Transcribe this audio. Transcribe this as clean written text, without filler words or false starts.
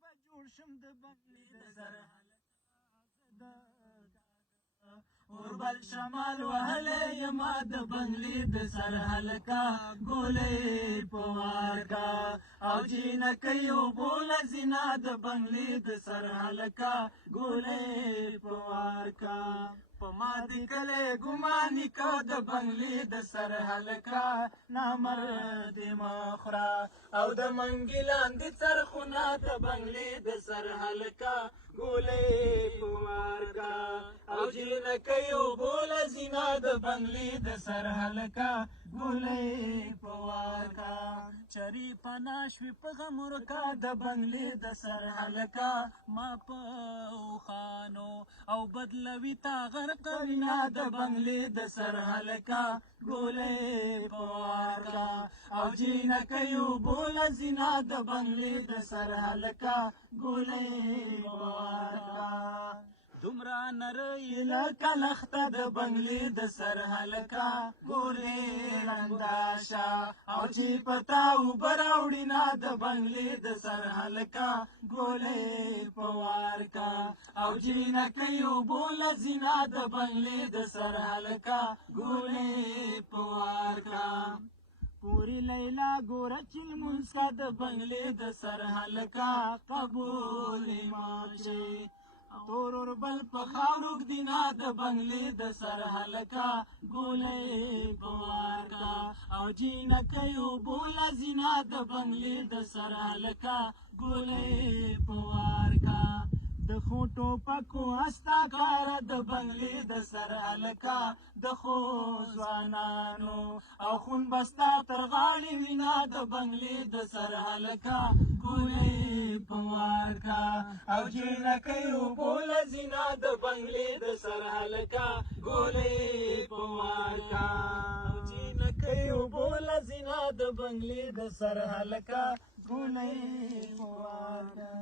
به جوړ شم د بنګلې د سر اوربل شمال وهلی یما د بنګلې د سر هلکه ګولۍ په وار کا او جینکۍ اوبو له زینا د بنګلې د سر هلکه ګولۍ په وار کا په ما دې کلی ګماني که د بنګلې د سر هلکه نامردې مه خوره او د منګي لاندې څرخونه د بنګلې د سر هلکه ګولۍ په وار کا او جینکۍ اوبو له زینا د بنګلې د سر هلکه ګولۍ په وار کا چرې پناه شوې په غم ورکه د بنګلې د سر هلکه ما په اوښانو او بدلوي تا غرقوینا د بنګلې د سر هلکه ګولۍ په وار کا او جینکۍ اوبو له زینا د بنګلې د سر هلکه ګولۍ په وار کا دومره نرۍ لکه لخته د بنګلې د سر هلکه ګولۍ ړنده شه او چې په تا اوبه راوړي د بنګلې د سر هلکه ګولۍ په وار کا او جینکۍ اوبو له زینا د بنګلې د سر هلکه ګولۍ په وار کا پوری لیلا ګوره چې لمونځ کا د بنګلې د سر هلکه قبول ایمان شي تور اوربل په خاورو ږدي د بنګلې د سر هلکه ګولۍ په وار کا او جینکۍ اوبو له زینا د بنګلې د سر هلکه ګولۍ په وار کا د خوټو پکو استا کاره د بنګلې د سر هلکه د خو ځوانانو او خون بستا تر غاړې وینا د بنګلې د سر هلکه ګولۍ په وار کا او جینکۍ اوبو له زینا د بنګلې د سر هلکه ګولۍ په وار کا او جینکۍ اوبو له زینا د بنګلې د سر هلکه ګولۍ په وار کا